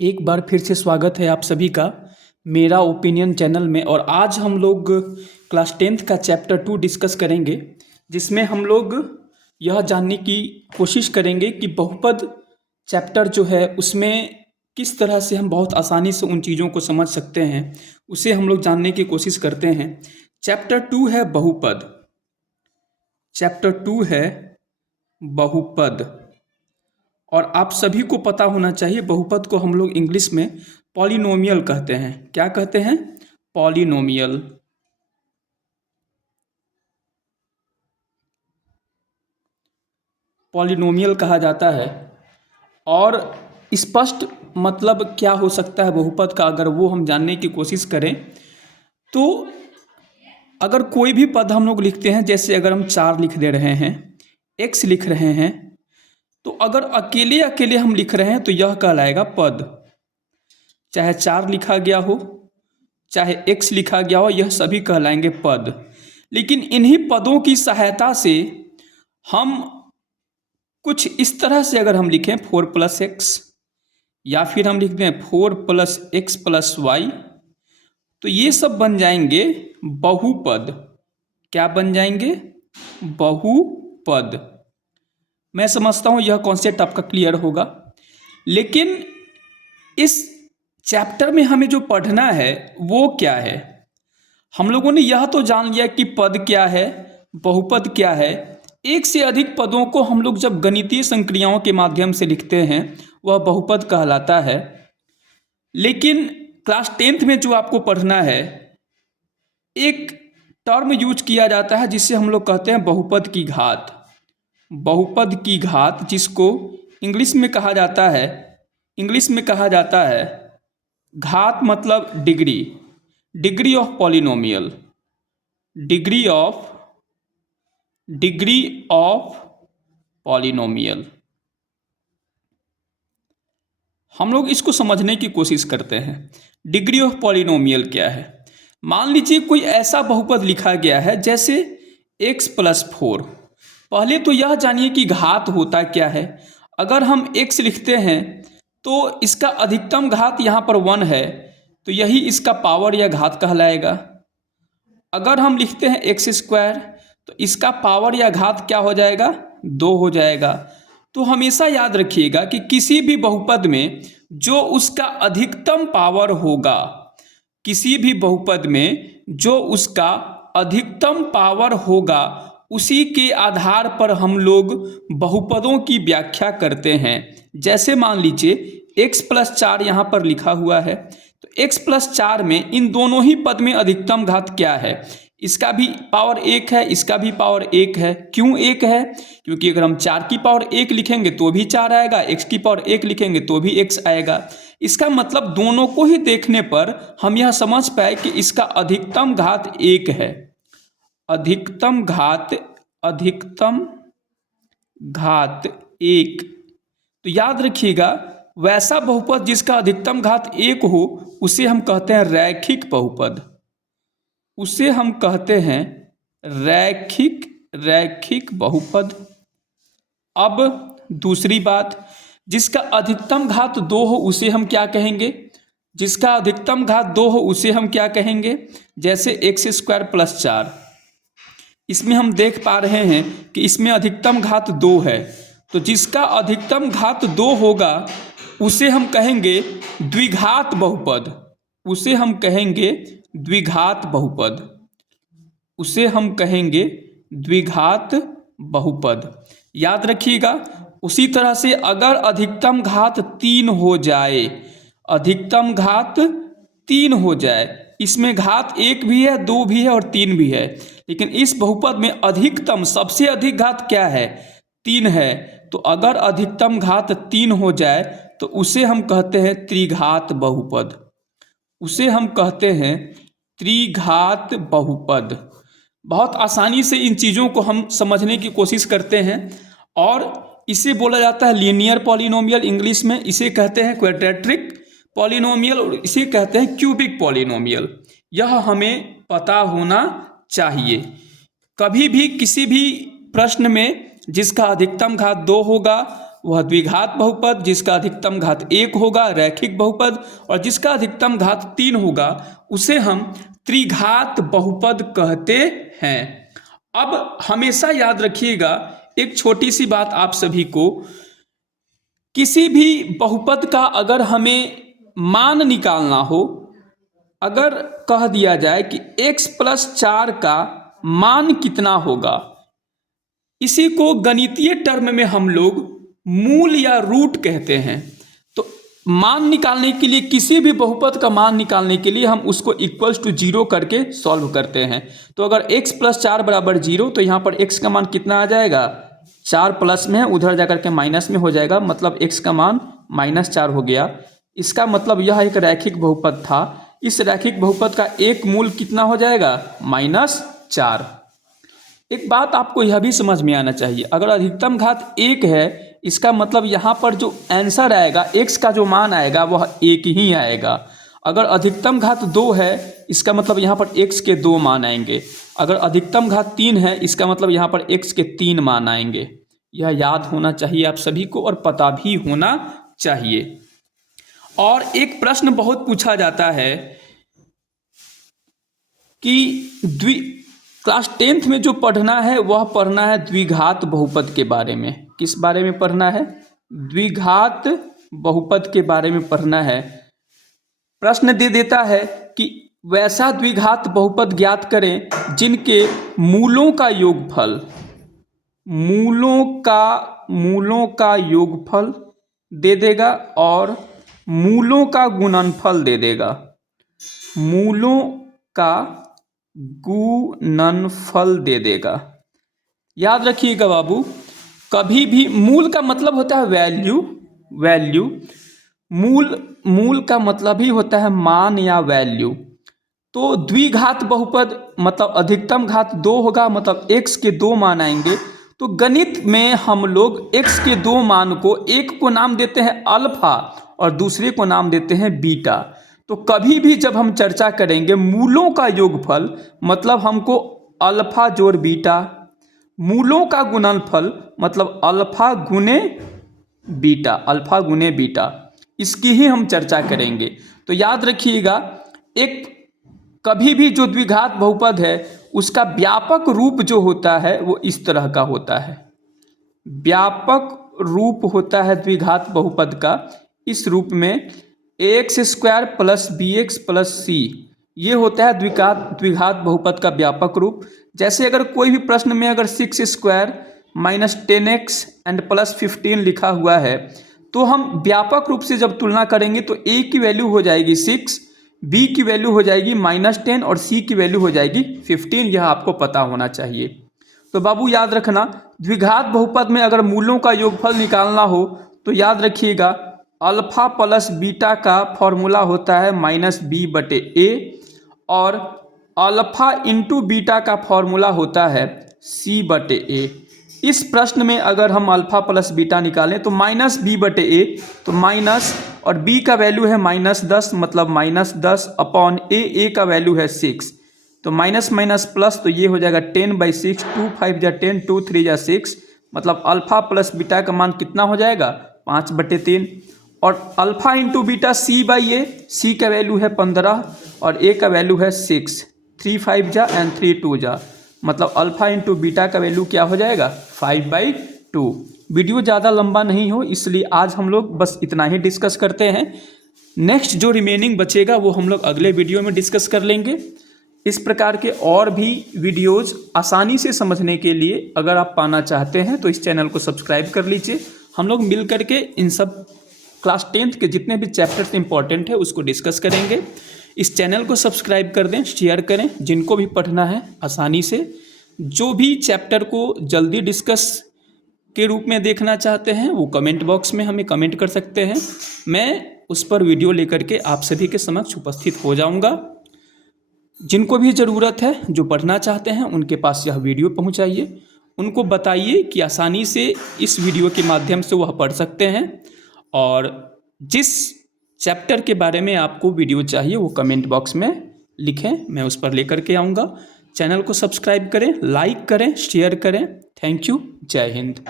एक बार फिर से स्वागत है आप सभी का मेरा ओपिनियन चैनल में। और आज हम लोग क्लास 10th का चैप्टर 2 डिस्कस करेंगे, जिसमें हम लोग यह जानने की कोशिश करेंगे कि बहुपद चैप्टर जो है उसमें किस तरह से हम बहुत आसानी से उन चीज़ों को समझ सकते हैं, उसे हम लोग जानने की कोशिश करते हैं। चैप्टर 2 है बहुपद। चैप्टर 2 है बहुपद। और आप सभी को पता होना चाहिए बहुपद को हम लोग इंग्लिश में पॉलिनोमियल कहते हैं। क्या कहते हैं? पॉलिनोमियल। पॉलिनोमियल कहा जाता है। और स्पष्ट मतलब क्या हो सकता है बहुपद का, अगर वो हम जानने की कोशिश करें तो अगर कोई भी पद हम लोग लिखते हैं, जैसे अगर हम 4 लिख दे रहे हैं, x लिख रहे हैं, तो अगर अकेले अकेले हम लिख रहे हैं तो यह कहलाएगा पद। चाहे 4 लिखा गया हो, चाहे x लिखा गया हो, यह सभी कहलाएंगे पद। लेकिन इन्हीं पदों की सहायता से हम कुछ इस तरह से अगर हम लिखें 4 + x, या फिर हम लिख दें 4 + x + y, तो ये सब बन जाएंगे बहुपद। क्या बन जाएंगे? बहुपद। मैं समझता हूँ यह कॉन्सेप्ट आपका क्लियर होगा। लेकिन इस चैप्टर में हमें जो पढ़ना है वो क्या है? हम लोगों ने यह तो जान लिया कि पद क्या है, बहुपद क्या है। एक से अधिक पदों को हम लोग जब गणितीय संक्रियाओं के माध्यम से लिखते हैं वह बहुपद कहलाता है। लेकिन क्लास 10th में जो आपको पढ़ना है, एक टर्म यूज किया जाता है जिसे हम लोग कहते हैं बहुपद की घात। बहुपद की घात, जिसको इंग्लिश में कहा जाता है घात, मतलब degree, degree of polynomial, degree of polynomial. हम लोग इसको समझने की कोशिश करते हैं। डिग्री ऑफ पॉलिनोमियल क्या है? मान लीजिए कोई ऐसा बहुपद लिखा गया है जैसे x + 4। पहले तो यह जानिए कि घात होता क्या है। अगर हम x लिखते हैं तो इसका अधिकतम घात यहाँ पर 1 है, तो यही इसका पावर या घात कहलाएगा। अगर हम लिखते हैं x² तो इसका पावर या घात क्या हो जाएगा? 2 हो जाएगा। तो हमेशा याद रखिएगा कि किसी भी बहुपद में जो उसका अधिकतम पावर होगा, किसी भी बहुपद में जो उसका अधिकतम पावर होगा, उसी के आधार पर हम लोग बहुपदों की व्याख्या करते हैं। जैसे मान लीजिए x + 4 यहाँ पर लिखा हुआ है, तो x + 4 में इन दोनों ही पद में अधिकतम घात क्या है? इसका भी पावर 1 है, इसका भी पावर 1 है। क्यों 1 है? क्योंकि अगर हम 4 की पावर 1 लिखेंगे तो भी 4 आएगा, x की पावर 1 लिखेंगे तो भी x आएगा। इसका मतलब दोनों को ही देखने पर हम यह समझ पाए कि इसका अधिकतम घात 1 है। अधिकतम घात 1। तो याद रखिएगा, वैसा बहुपद जिसका अधिकतम घात 1 हो उसे हम कहते हैं रैखिक बहुपद। उसे हम कहते हैं रैखिक बहुपद। अब दूसरी बात, जिसका अधिकतम घात 2 हो उसे हम क्या कहेंगे? जिसका अधिकतम घात 2 हो उसे हम क्या कहेंगे? जैसे x² + 4, इसमें हम देख पा रहे हैं कि इसमें अधिकतम घात 2 है, तो जिसका अधिकतम घात 2 होगा उसे हम कहेंगे द्विघात बहुपद। उसे हम कहेंगे द्विघात बहुपद। उसे हम कहेंगे द्विघात बहुपद। याद रखिएगा। उसी तरह से अगर अधिकतम घात 3 हो जाए, अधिकतम घात 3 हो जाए, इसमें घात 1 भी है, 2 भी है और 3 भी है, लेकिन इस बहुपद में अधिकतम सबसे अधिक घात क्या है? 3 है। तो अगर अधिकतम घात 3 हो जाए तो उसे हम कहते हैं त्रिघात बहुपद। उसे हम कहते हैं त्रिघात बहुपद। बहुत आसानी से इन चीज़ों को हम समझने की कोशिश करते हैं। और इसे बोला जाता है लीनियर पॉलिनोमियल, इंग्लिश में इसे कहते हैं क्वाड्रेटिक पॉलिनोमियल, और इसे कहते हैं क्यूबिक पॉलिनोमियल। यह हमें पता होना चाहिए। कभी भी किसी भी प्रश्न में जिसका अधिकतम घात 2 होगा वह द्विघात बहुपद, जिसका अधिकतम घात 1 होगा रैखिक बहुपद, और जिसका अधिकतम घात 3 होगा उसे हम त्रिघात बहुपद कहते हैं। अब हमेशा याद रखिएगा एक छोटी सी बात आप सभी को, किसी भी बहुपद का अगर हमें मान निकालना हो, अगर कह दिया जाए कि x+4 का मान कितना होगा, इसी को गणितीय टर्म में हम लोग मूल या रूट कहते हैं। तो मान निकालने के लिए, किसी भी बहुपद का मान निकालने के लिए हम उसको इक्वल्स टू 0 करके सॉल्व करते हैं। तो अगर x+4 बराबर 0, तो यहाँ पर x का मान कितना आ जाएगा, 4 प्लस में है, उधर जाकर के माइनस में हो जाएगा, मतलब x का मान -4 हो गया। इसका मतलब यह एक रैखिक बहुपद था। इस रैखिक बहुपद का एक मूल कितना हो जाएगा, -4। एक बात आपको यह भी समझ में आना चाहिए, अगर अधिकतम घात 1 है, इसका मतलब यहाँ पर जो आंसर आएगा, x का जो मान आएगा वह 1 ही आएगा। अगर अधिकतम घात 2 है, इसका मतलब यहाँ पर x के 2 मान आएंगे। अगर अधिकतम घात 3 है, इसका मतलब यहाँ पर x के 3 मान आएंगे। यह याद होना चाहिए आप सभी को, और पता भी होना चाहिए। और एक प्रश्न बहुत पूछा जाता है कि क्लास 10th में जो पढ़ना है वह पढ़ना है द्विघात बहुपद के बारे में। किस बारे में पढ़ना है, द्विघात बहुपद के बारे में पढ़ना है। प्रश्न दे देता है कि वैसा द्विघात बहुपद ज्ञात करें जिनके मूलों का योगफल, मूलों का योगफल दे देगा और मूलों का गुणनफल दे देगा, मूलों का गुणनफल दे देगा। याद रखिएगा बाबू, कभी भी मूल का मतलब होता है वैल्यू, मूल का मतलब ही होता है मान या वैल्यू। तो द्विघात बहुपद मतलब अधिकतम घात 2 होगा, मतलब x के 2 मान आएंगे। तो गणित में हम लोग x के 2 मान को, एक को नाम देते हैं अल्फा और दूसरे को नाम देते हैं बीटा। तो कभी भी जब हम चर्चा करेंगे मूलों का योगफल, मतलब हमको अल्फा जोड़ बीटा, मूलों का गुणनफल मतलब अल्फा गुने बीटा, इसकी ही हम चर्चा करेंगे। तो याद रखिएगा, एक कभी भी जो द्विघात बहुपद है उसका व्यापक रूप जो होता है वो इस तरह का होता है। व्यापक रूप होता है द्विघात बहुपद का इस रूप में, ax² + bx + c, ये होता है द्विघात बहुपद का व्यापक रूप। जैसे अगर कोई भी प्रश्न में अगर 6² - 10x एंड +15 लिखा हुआ है, तो हम व्यापक रूप से जब तुलना करेंगे तो a की वैल्यू हो जाएगी 6, b की वैल्यू हो जाएगी -10 और c की वैल्यू हो जाएगी 15। यह आपको पता होना चाहिए। तो बाबू याद रखना, द्विघात बहुपद में अगर मूलों का योगफल निकालना हो तो याद रखिएगा अल्फा प्लस बीटा का फॉर्मूला होता है -b/a, और अल्फा इंटू बीटा का फॉर्मूला होता है c/a। इस प्रश्न में अगर हम अल्फा प्लस बीटा निकालें तो -b/a, तो माइनस और b का वैल्यू है -10, मतलब -10/a का वैल्यू है 6, तो माइनस माइनस प्लस, तो ये हो जाएगा 10/6, 2 5 जा 10, 2 3 जा 6, मतलब अल्फा प्लस बीटा का मान कितना हो जाएगा 5/3। और alpha into beta c/a, c का वैल्यू है 15 और a का वैल्यू है 6, 3 5 जा एंड 3 2 जा, मतलब अल्फा इंटू बीटा का वैल्यू क्या हो जाएगा 5/2। वीडियो ज़्यादा लंबा नहीं हो इसलिए आज हम लोग बस इतना ही डिस्कस करते हैं। नेक्स्ट जो रिमेनिंग बचेगा वो हम लोग अगले वीडियो में डिस्कस कर लेंगे। इस प्रकार के और भी वीडियोज़ आसानी से समझने के लिए अगर आप पाना चाहते हैं तो इस चैनल को सब्सक्राइब कर लीजिए। हम लोग मिल करके इन सब क्लास 10th के जितने भी चैप्टर्स इंपॉर्टेंट है उसको डिस्कस करेंगे। इस चैनल को सब्सक्राइब कर दें, शेयर करें, जिनको भी पढ़ना है आसानी से। जो भी चैप्टर को जल्दी डिस्कस के रूप में देखना चाहते हैं वो कमेंट बॉक्स में हमें कमेंट कर सकते हैं, मैं उस पर वीडियो लेकर के आप सभी के समक्ष उपस्थित हो जाऊंगा। जिनको भी ज़रूरत है, जो पढ़ना चाहते हैं, उनके पास यह वीडियो पहुंचाइए, उनको बताइए कि आसानी से इस वीडियो के माध्यम से वह पढ़ सकते हैं। और जिस चैप्टर के बारे में आपको वीडियो चाहिए वो कमेंट बॉक्स में लिखें, मैं उस पर लेकर के आऊँगा। चैनल को सब्सक्राइब करें, लाइक करें, शेयर करें। Thank you. जय हिंद।